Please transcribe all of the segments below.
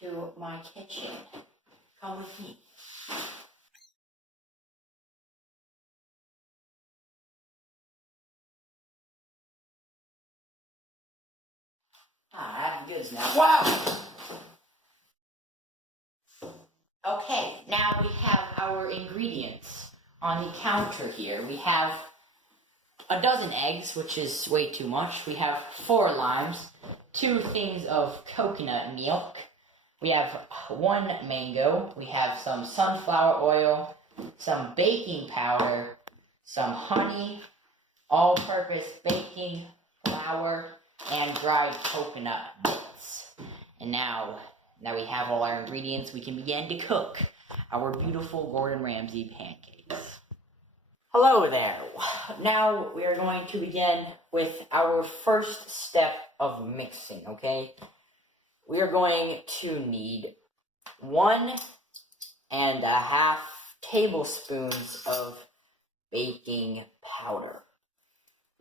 to my kitchen. Come with me. I have goods now. Wow! Okay, now we have our ingredients on the counter here. We have a dozen eggs, which is way too much. We have 4 limes, 2 things of coconut milk. We have 1 mango. We have some sunflower oil, some baking powder, some honey, all-purpose baking flour, and dried coconut bits. And now we have all our ingredients, we can begin to cook our beautiful Gordon Ramsay pancakes. Hello there. Now we are going to begin with our first step of mixing, okay? We are going to need 1.5 tablespoons of baking powder.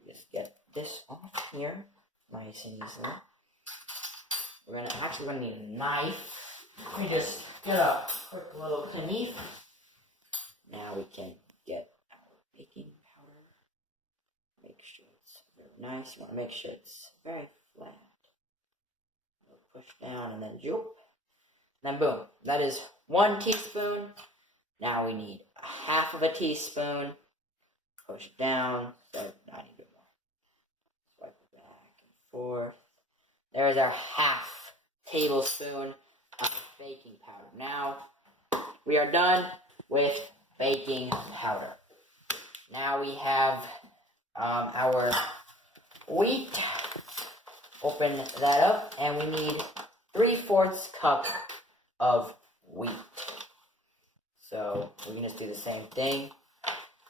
Just get this off here, nice and easily. We're gonna need a knife. We just get a quick little knife. Now we can get our baking powder. Make sure it's very nice. You want to make sure it's very flat. Push down and then zoop. Then boom. That is 1 teaspoon. Now we need 1/2 teaspoon. Push down. So I need a bit more. Swipe it back and forth. There's our 1/2 tablespoon of baking powder. Now we are done with baking powder. Now we have our wheat. Open that up, and we need 3/4 cup of wheat. So we can just do the same thing.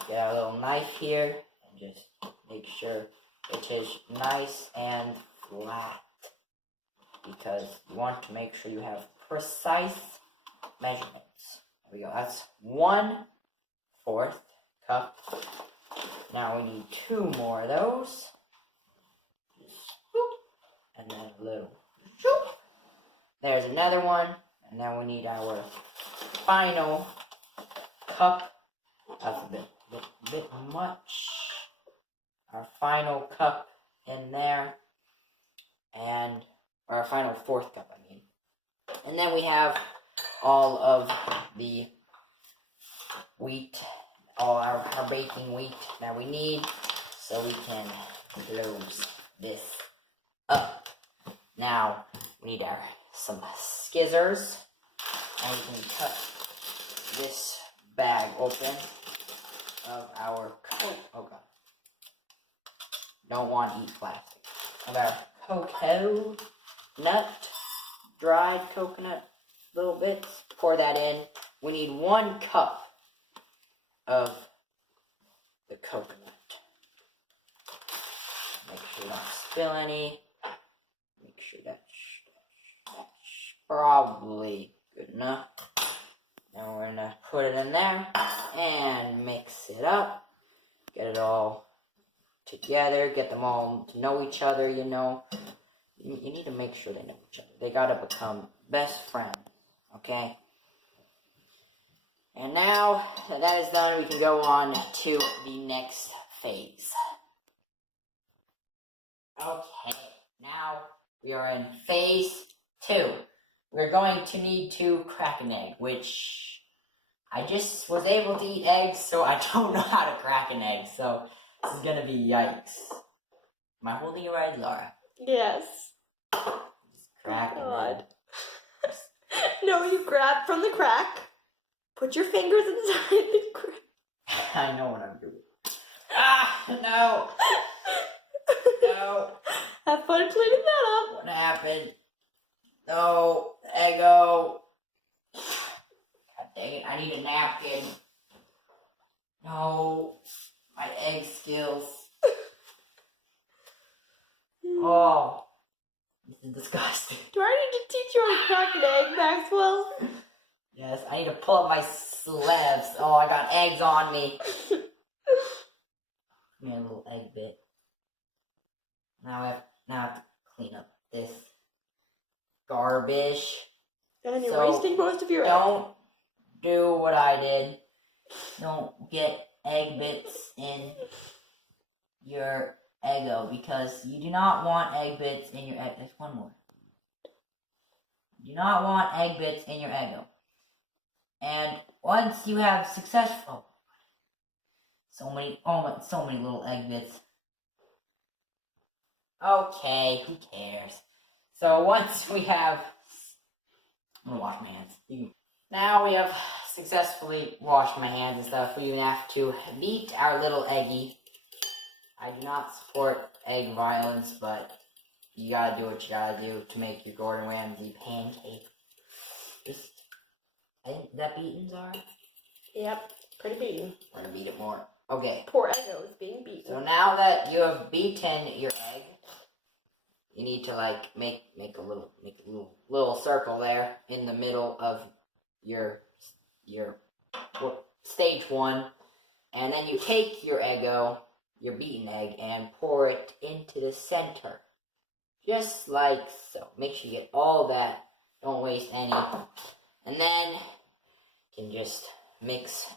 Get our little knife here and just make sure it is nice and flat, because you want to make sure you have precise measurements. There we go. That's 1/4 cup. Now we need 2 more of those. And then a little. There's another one. And now we need our final cup. That's a bit much. Our final cup in there. And our final 4th cup, I mean. And then we have all of the wheat, all our baking wheat that we need, so we can close this up. Now we need some scissors, and we can cut this bag open of our don't want to eat plastic. Of our coconut, dried coconut, little bits. Pour that in. We need 1 cup of the coconut. Make sure you don't spill any. Make sure that's probably good enough. Now we're gonna put it in there and mix it up. Get it all together. Get them all to know each other, you know. You need to make sure they know each other. They gotta become best friends, okay? And now that that is done, we can go on to the next phase. Okay, now we are in phase 2. We're going to need to crack an egg, which I just was able to eat eggs, so I don't know how to crack an egg, so this is gonna be yikes. Am I holding it right, Laura? Yes. Just crack an egg. No, you grab from the crack, put your fingers inside the crack. I know what I'm doing. Ah, no. No. Have fun cleaning that up. What happened? No, Eggo. God dang it, I need a napkin. No, my egg skills. Oh, this is disgusting. Do I need to teach you how to crack an egg, Maxwell? Yes, I need to pull up my sleeves. Oh, I got eggs on me. Give me a little egg bit. Now I have to clean up this garbage. And you're So, wasting most of your egg. don't do what I did. Don't get egg bits in your Eggo because you do not want egg bits in your egg. There's one more. You do not want egg bits in your Eggo. And once you have successful, so many little egg bits. Okay, who cares? So once we have, I'm gonna wash my hands. Now we have successfully washed my hands and stuff. We have to beat our little eggy. I do not support egg violence, but you gotta do what you gotta do to make your Gordon Ramsay pancake. I think that beaten, Zara? Yep, pretty beaten. We're gonna beat it more. Okay. Poor Eggo is being beaten. So now that you have beaten your egg, you need to like make a little circle there in the middle of your stage 1, and then you take your Eggo, your beaten egg, and pour it into the center, just like so. Make sure you get all that. Don't waste any, and then you can just mix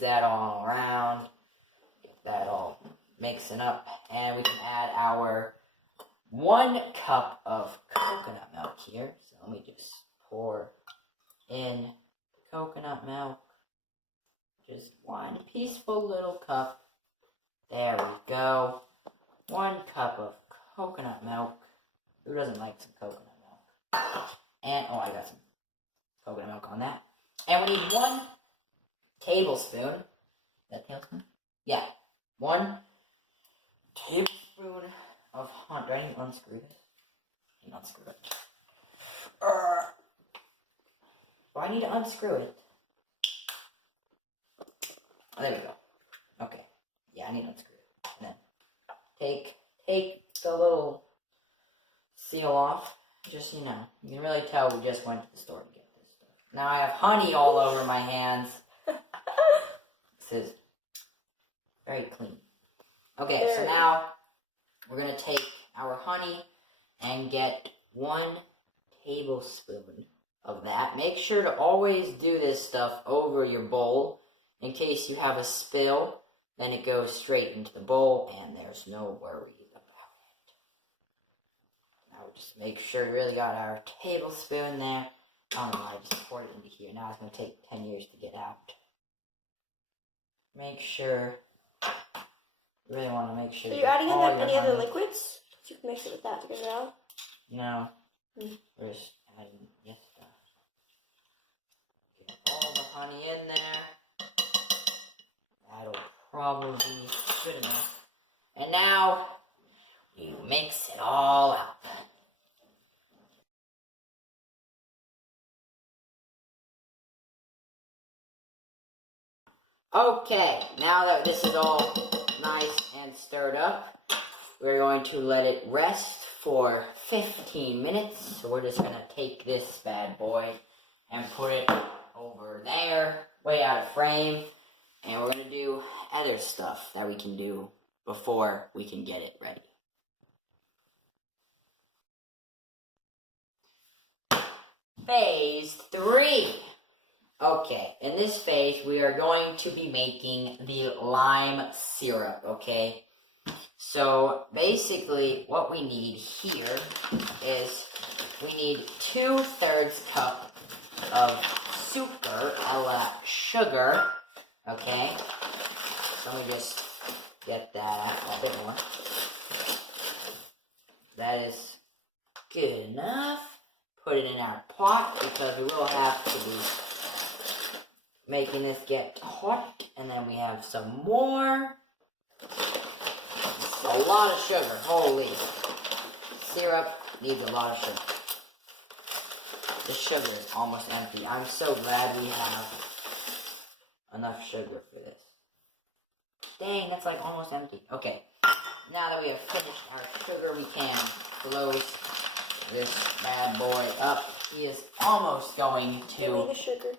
that all around. Get that all mixing up, and we can add our 1 cup of coconut milk here. So let me just pour in coconut milk. Just 1 peaceful little cup. There we go. 1 cup of coconut milk. Who doesn't like some coconut milk? And, oh, I got some coconut milk on that. And we need 1 tablespoon. Is that tablespoon? Yeah. 1 tablespoon of honey. Do I need to unscrew this? I need to unscrew it. Do I need to unscrew it? Oh, there we go. Okay. Yeah, I need to unscrew it. And then take the little seal off. Just so you know. You can really tell we just went to the store to get this stuff. Now I have honey all over my hands. This is very clean. Okay, so now we're going to take our honey and get 1 tablespoon of that. Make sure to always do this stuff over your bowl in case you have a spill. Then it goes straight into the bowl and there's no worries about it. Now just make sure we really got our tablespoon there. I don't know why I just poured it into here. Now it's going to take 10 years to get out. Make sure... Really want to make sure. Are you adding in there any other liquids? So you can mix it with that to get it out? No. We're just adding this stuff. Get all the honey in there. That'll probably be good enough. And now, you mix it all up. Okay, now that this is all nice and stirred up, we're going to let it rest for 15 minutes. So we're just going to take this bad boy and put it over there, way out of frame. And we're going to do other stuff that we can do before we can get it ready. Phase 3. Okay, in this phase, we are going to be making the lime syrup, okay? So, basically, what we need here is we need 2/3 cup of sugar, okay? So let me just get that a bit more. That is good enough. Put it in our pot because we will have to be making this get hot. And then we have some more. A lot of sugar. Holy. Syrup needs a lot of sugar. The sugar is almost empty. I'm so glad we have enough sugar for this. Dang, that's like almost empty. Okay. Now that we have finished our sugar, we can close this bad boy up. He is almost going to... I need the sugar.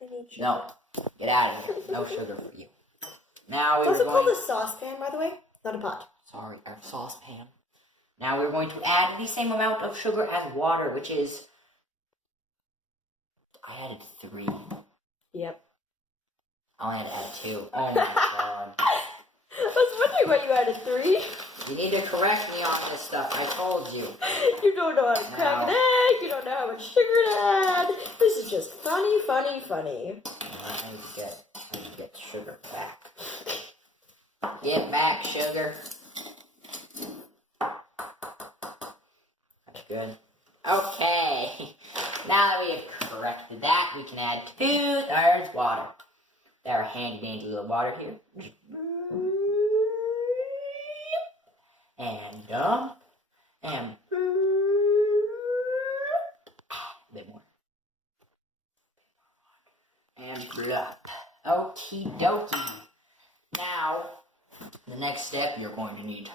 I need sugar. No. Get out of here. No sugar for you. Now It's also called a saucepan, by the way. Not a pot. Sorry, our saucepan. Now we're going to add the same amount of sugar as water, which is I added 3. Yep. I only had to add 2. Oh my god. I was wondering why you added 3. You need to correct me on this stuff. I told you. You don't know how to crack an egg. You don't know how much sugar to add. This is just funny, funny, funny. I need to get sugar back. Get back, sugar. That's good. Okay. Now that we have corrected that, we can add 2/3 water. There are handy dandy little water here. And dump. And a bit more. And blop. Okie dokie. Now, the next step, you're going to need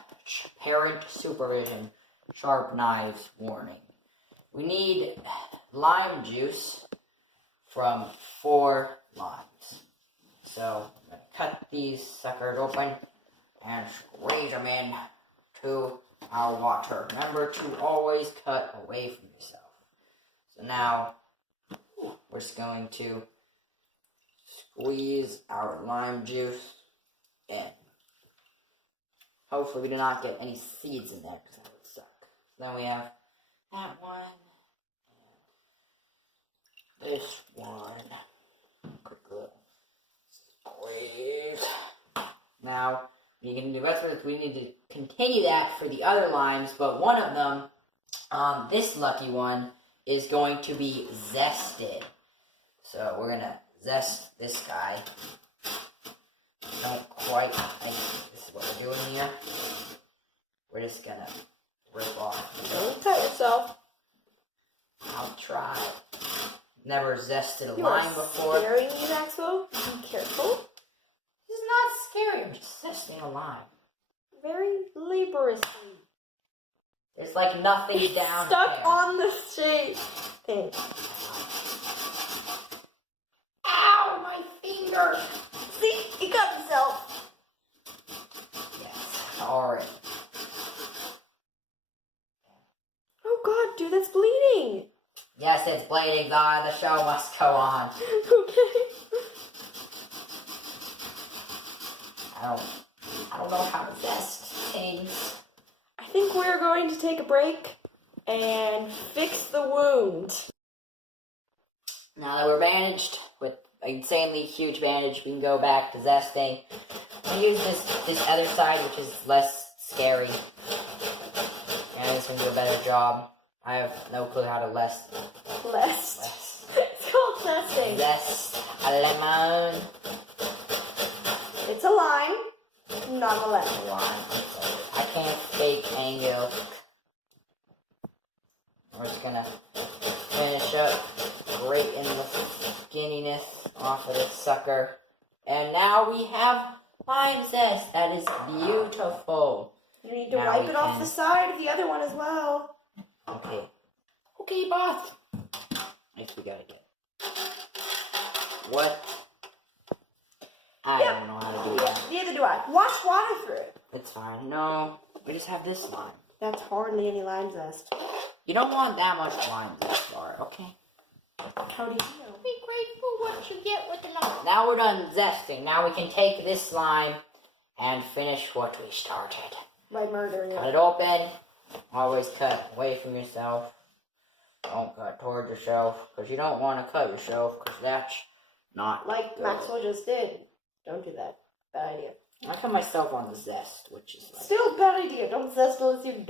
parent supervision, sharp knives warning. We need lime juice from 4 limes. So, I'm going to cut these suckers open and squeeze them in to our water. Remember to always cut away from yourself. So now, we're just going to squeeze our lime juice in. Hopefully we do not get any seeds in there because that would suck. So then we have that one and this one. Quick little squeeze. Now, you can do the rest of it. We need to continue that for the other limes, but one of them, this lucky one, is going to be zested. So we're gonna zest this guy. Don't quite think this is what we're doing here. We're just gonna rip off. Don't cut yourself. I'll try. Never zested a You lime are before. scaring me, Maxwell. Be careful. This is not scary. I'm just zesting a lime. Very laboriously. There's like nothing down Stuck there. on the shape thing. Ow, my finger! See, he cut himself. Yes, alright. Oh God, dude, that's bleeding. Yes, it's bleeding, the show must go on. Okay. I don't know how to zest things. I think we're going to take a break and fix the wound. Now that we're bandaged with an insanely huge bandage, we can go back to zesting. I'm gonna use this other side, which is less scary. And it's gonna do a better job. I have no clue how to less. It's called testing. Zest a lemon. It's a lime, not a lemon. I can't fake angle. We're just gonna finish up right in the skinniness off of this sucker. And now we have lime zest. That is beautiful. You need to Now wipe it off the side of the other one as well. Okay. Okay, boss. If we gotta get. What? I don't know how to do that. Neither do I. Wash water through it. It's fine. No, we just have this lime. That's hardly any lime zest. You don't want that much lime this far, okay? How do you know? Be grateful what you get with the lime. Now we're done zesting. Now we can take this lime and finish what we started. By murdering Cut it. it open. Always cut away from yourself. Don't cut towards yourself, because you don't want to cut yourself, because that's not Like good. Maxwell just did. Don't do that. Bad idea. I cut myself on the zest, which is like... Still bad idea. Don't zest unless you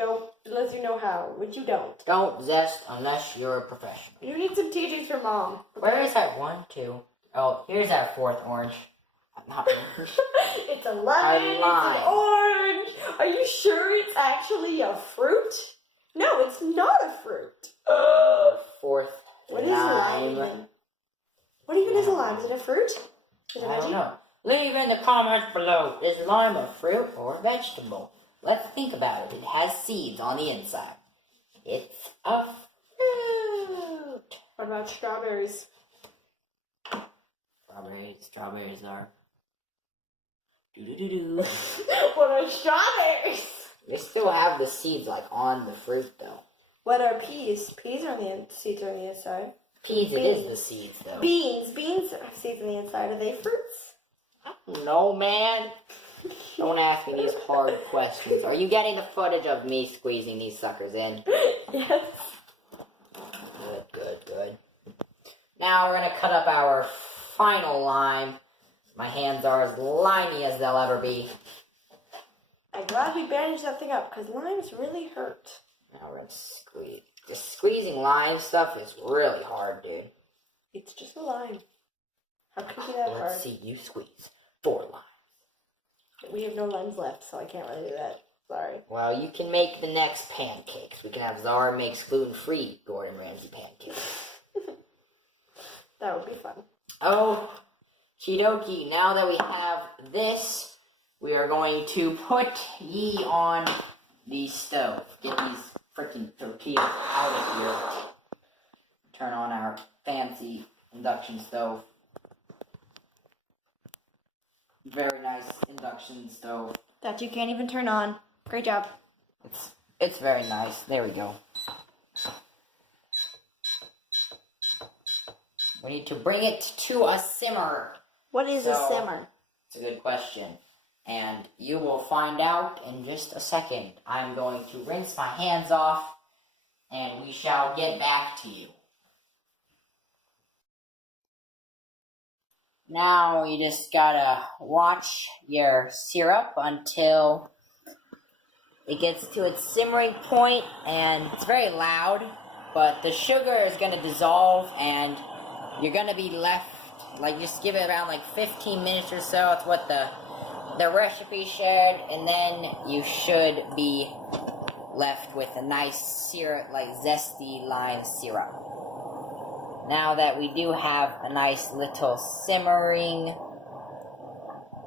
know how, which you don't. Don't zest unless you're a professional. You need some teachings from Mom. Where is that 1, 2? Oh, here's that 4th orange. Not orange. It's a lemon. It's an orange. Are you sure it's actually a fruit? No, it's not a fruit. 4th What is a lime even? What even is a lime? Is it a fruit? Is it I don't veggie? know. Leave in the comments below. Is lime a fruit or a vegetable? Let's think about it. It has seeds on the inside. It's a fruit. What about strawberries? Strawberries are... Do-do-do-do. What are strawberries? They still have the seeds, like, on the fruit, though. What are peas? Peas are on the seeds are on the inside. Peas, it is the seeds, though. Beans. Beans have seeds on the inside. Are they fruits? I don't know, man. Don't ask me these hard questions. Are you getting the footage of me squeezing these suckers in? Yes. Good. Now we're gonna cut up our final lime. My hands are as limey as they'll ever be. I'm glad we bandaged that thing up, because limes really hurt. Now we're gonna squeeze. Just squeezing lime stuff is really hard, dude. It's just a lime. How can it be that hard? Let's see you squeeze 4 limes. We have no limes left, so I can't really do that. Sorry. Well, you can make the next pancakes. We can have Zara makes gluten-free Gordon Ramsay pancakes. That would be fun. Oh, Chidoki, now that we have this, we are going to put ye on the stove. Get these freaking tortillas out of here. Turn on our fancy induction stove. Very nice induction stove. That you can't even turn on. Great job. It's very nice. There we go. We need to bring it to a simmer. What is a simmer? It's a good question. And you will find out in just a second. I'm going to rinse my hands off, and we shall get back to you. Now you just gotta watch your syrup until it gets to its simmering point, and it's very loud, but the sugar is gonna dissolve, and you're gonna be left, like, just give it around like 15 minutes or so. That's what the recipe shared, and then you should be left with a nice syrup, like zesty lime syrup. Now that we do have a nice little simmering,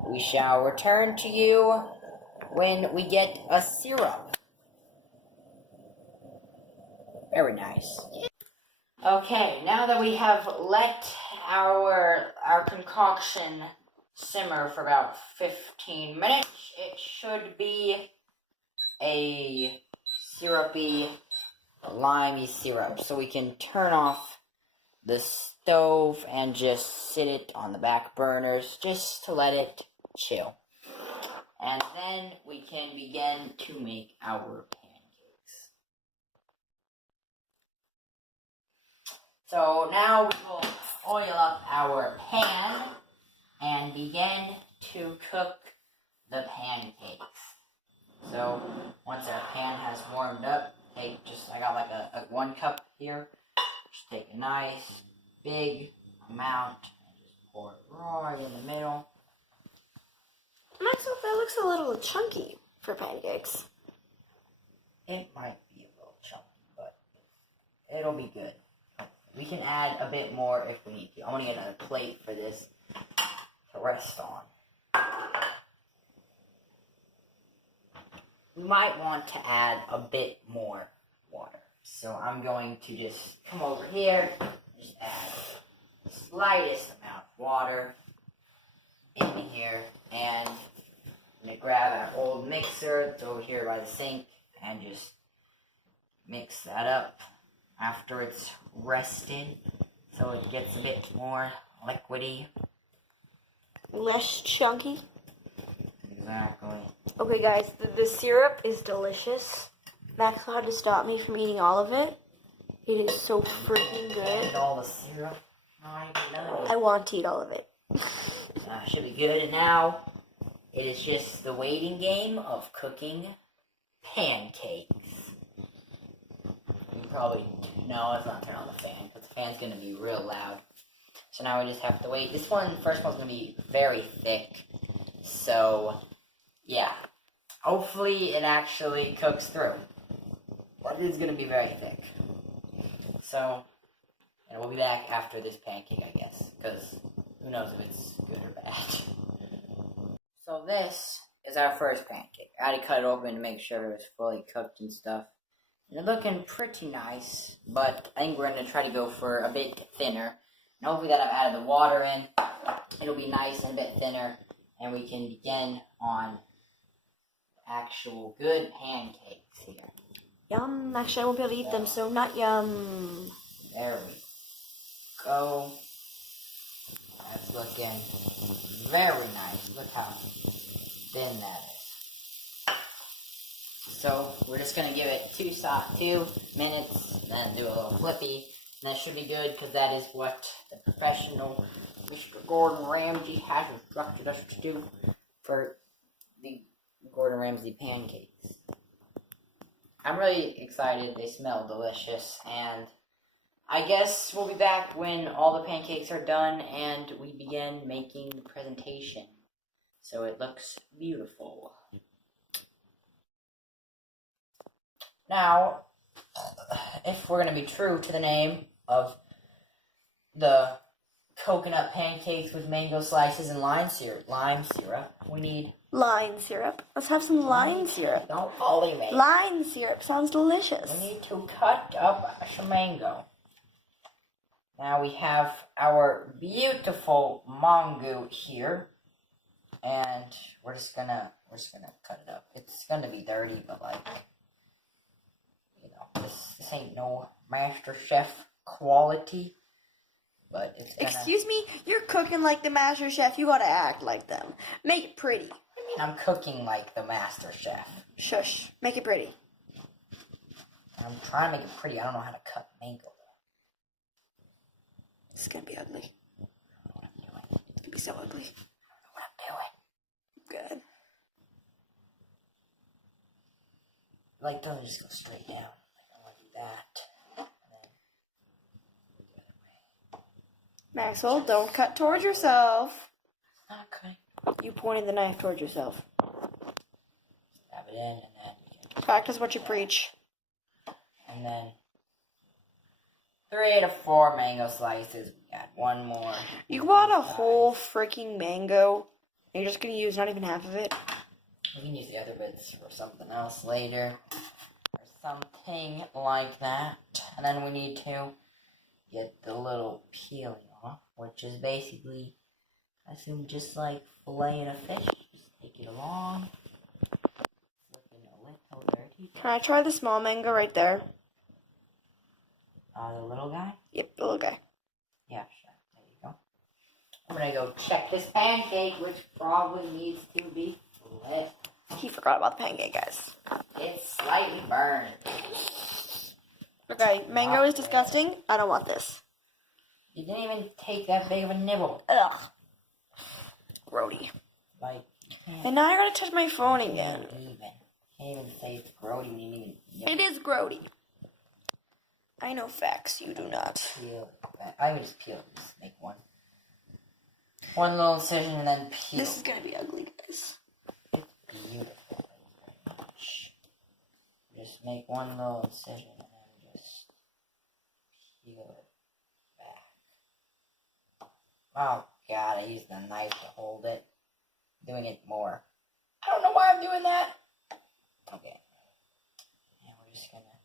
we shall return to you when we get a syrup. Very nice. Okay, now that we have let our concoction simmer for about 15 minutes, it should be a syrupy, limey syrup. So we can turn off the stove and just sit it on the back burners just to let it chill. And then we can begin to make our pancakes. So now we will oil up our pan and begin to cook the pancakes. So once our pan has warmed up, I got like a 1 cup here. Just take a nice big amount and just pour it right in the middle. Maxwell, that looks a little chunky for pancakes. It might be a little chunky, but it'll be good. We can add a bit more if we need to. I'm gonna get another plate for this to rest on. We might want to add a bit more water. So I'm going to just come over here, just add the slightest amount of water in here, and I'm going to grab an old mixer that's over here by the sink and just mix that up after it's rested so it gets a bit more liquidy. Less chunky. Exactly. Okay, guys, the syrup is delicious. Maxwell had to stop me from eating all of it. It is so freaking good. And all the syrup. I want to eat all of it. Should be good. And now it is just the waiting game of cooking pancakes. You probably no, let's not turn on the fan because the fan's gonna be real loud. So now we just have to wait. This first one's gonna be very thick. So yeah, hopefully it actually cooks through. But it's gonna be very thick. So, and we'll be back after this pancake, I guess, because who knows if it's good or bad. So this is our first pancake. I had to cut it open to make sure it was fully cooked and stuff. And it's looking pretty nice, but I think we're gonna try to go for a bit thinner. And hopefully that I've added the water in, it'll be nice and a bit thinner, and we can begin on actual good pancakes here. Yum. Actually, I won't be able to eat them, so not yum. There we go. That's looking very nice. Look how thin that is. So we're just gonna give it 2 minutes, then do a little flippy. And that should be good because that is what the professional Mr. Gordon Ramsay has instructed us to do for the Gordon Ramsay pancakes. I'm really excited. They smell delicious, and I guess we'll be back when all the pancakes are done and we begin making the presentation. So it looks beautiful. Now, if we're going to be true to the name of the coconut pancakes with mango slices and lime syrup, we need Lime syrup. Let's have some lime syrup. Don't bully me. Lime syrup sounds delicious. We need to cut up some mango. Now we have our beautiful mango here, and we're just gonna cut it up. It's gonna be dirty, but like, you know, this ain't no Master Chef quality, but it's gonna. Excuse me, you're cooking like the Master Chef. You gotta act like them. Make it pretty. I mean, I'm cooking like the Master Chef. Shush. Make it pretty. I'm trying to make it pretty. I don't know how to cut mango. It's gonna be ugly. I don't know what I'm doing. It's gonna be so ugly. I don't know what I'm doing. Good. Like, don't just go straight down. Like, I want to do that. And then the other way. Maxwell, don't cut towards yourself. Not cutting. You pointed the knife towards yourself. Stab it in, and then you can. Practice what you preach. And then 3 to 4 mango slices. We got one more. You bought a whole freaking mango. And you're just gonna use not even half of it. We can use the other bits for something else later. Or something like that. And then we need to get the little peeling off, which is basically, I assume, just like filleting a fish. Just take it along. Looking a little dirty. Can I try the small mango right there? The little guy? Yep, the little guy. Yeah, sure. There you go. I'm gonna go check this pancake, which probably needs to be flipped. He forgot about the pancake, guys. It's slightly burned. Okay, mango is disgusting. I don't want this. You didn't even take that big of a nibble. Ugh. Grody. Like, And now I gotta touch my phone again. Can't even say it's grody. You need to It is grody. I know facts, you do not. peel it. I would just peel it. Just make one little incision and then peel. This is gonna be ugly, guys. It's beautiful. Very much. Just make one little incision and then just peel it back. Oh God, I used the knife to hold it. Doing it more. I don't know why I'm doing that. Okay. And we're just gonna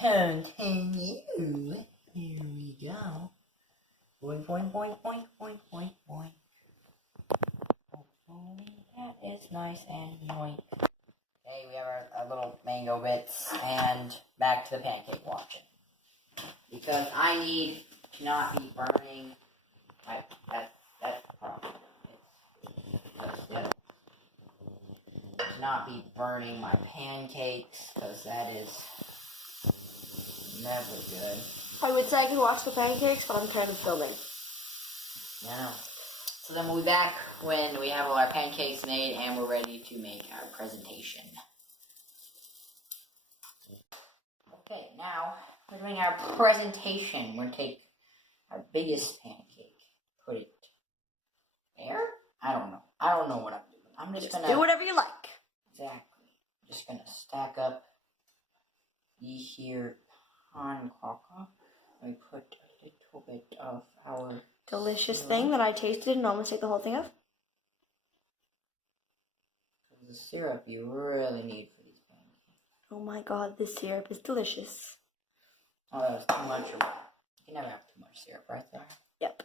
continue. Here we go. Boing, boing, boing, boing, boing, boing, boing. Hopefully that is nice and moist. Okay, we have our little mango bits, and back to the pancake watching. Because I need to not be burning that's the problem. To not be burning my pancakes, because that is never good. I would say I can watch the pancakes, but I'm kind of filming. Yeah. So then we'll be back when we have all our pancakes made and we're ready to make our presentation. Okay, now we're doing our presentation. We're going to take our biggest pancake, put it there? I don't know. I don't know what I'm doing. I'm just going to do whatever you like. Exactly. I'm just going to stack up the here pancake. We put a little bit of our Delicious syrup. thing that I tasted and almost ate the whole thing of. The syrup you really need for these pancakes. Oh my god, this syrup is delicious. Oh, that was too much. You can never have too much syrup, right there. Yep.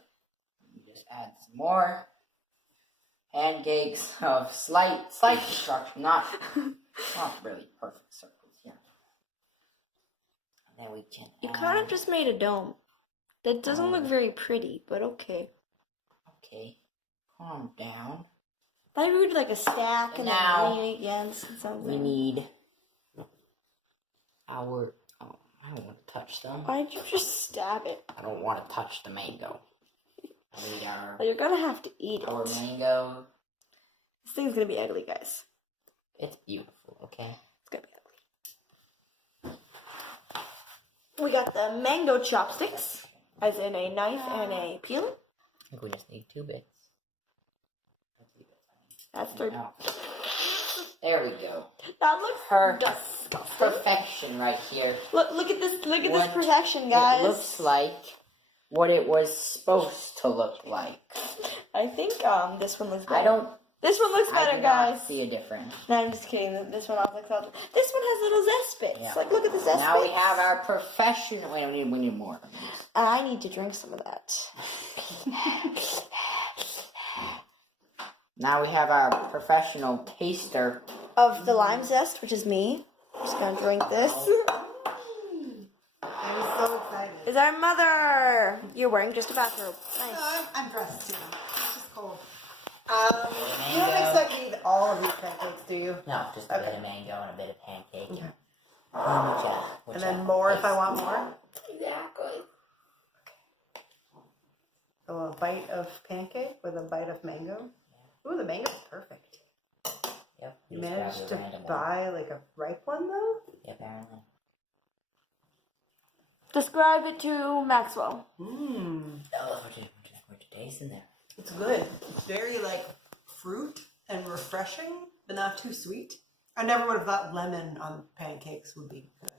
You just add some more pancakes of slight destruction, not really perfect circles here. And then we can. You kind of just made a dome. That doesn't look very pretty, but okay. Okay, calm down. I thought we would do like a stack and Now, then read again. We need our... Oh, I don't want to touch them. Why'd you just stab it? I don't want to touch the mango. I need our... Well, you're gonna have to eat Our it. mango. This thing's gonna be ugly, guys. It's beautiful, okay? It's gonna be ugly. We got the mango chopsticks, as in a knife and a peeler. I think we just need 2 bits. That's 3. Oh. There we go. That looks disgusting. Perfection right here. Look at this. Look at What this perfection, guys. It looks like what it was supposed to look like. I think this one looks better. This one looks better, I do guys. not see a difference. No, I'm just kidding. This one also looks better. This one has little zest bits. Yeah. Like, look at the zest Now bits. we have our professional... Wait, we need more. I need to drink some of that. Now we have our professional taster. Of the lime zest, which is me. Just gonna drink this. I'm so excited. Is our mother. You're wearing just a bathrobe. Nice. No, I'm dressed too. It's just cold. You don't expect to eat all of these pancakes, do you? No, just a Okay. bit of mango and a bit of pancake. Okay. And then more if I want more? Exactly. So a bite of pancake with a bite of mango. Ooh, the mango's perfect. Yep. You just managed grab to a random one. buy like a ripe one though? Yeah, apparently. Describe it to Maxwell. Mmm. Oh, what you taste in there? It's good. It's very like fruit and refreshing, but not too sweet. I never would have thought lemon on pancakes would be good.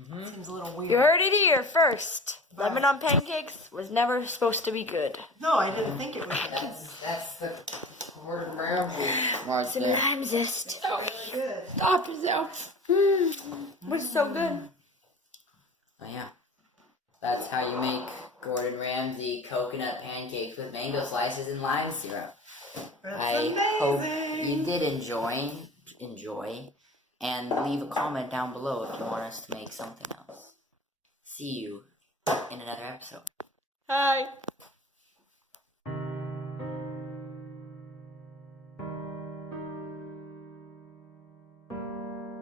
Mm-hmm. Seems a little weird. You heard it here first. Lemon on pancakes was never supposed to be good. No, I didn't think it was good. That's the Gordon Ramsay right Some there. lime zest. Really good. Stop yourself. Was so good. Oh yeah. That's how you make Gordon Ramsay coconut pancakes with mango slices and lime syrup. That's I hope amazing. you did enjoy, and leave a comment down below if you want us to make something else. See you in another episode. Hi.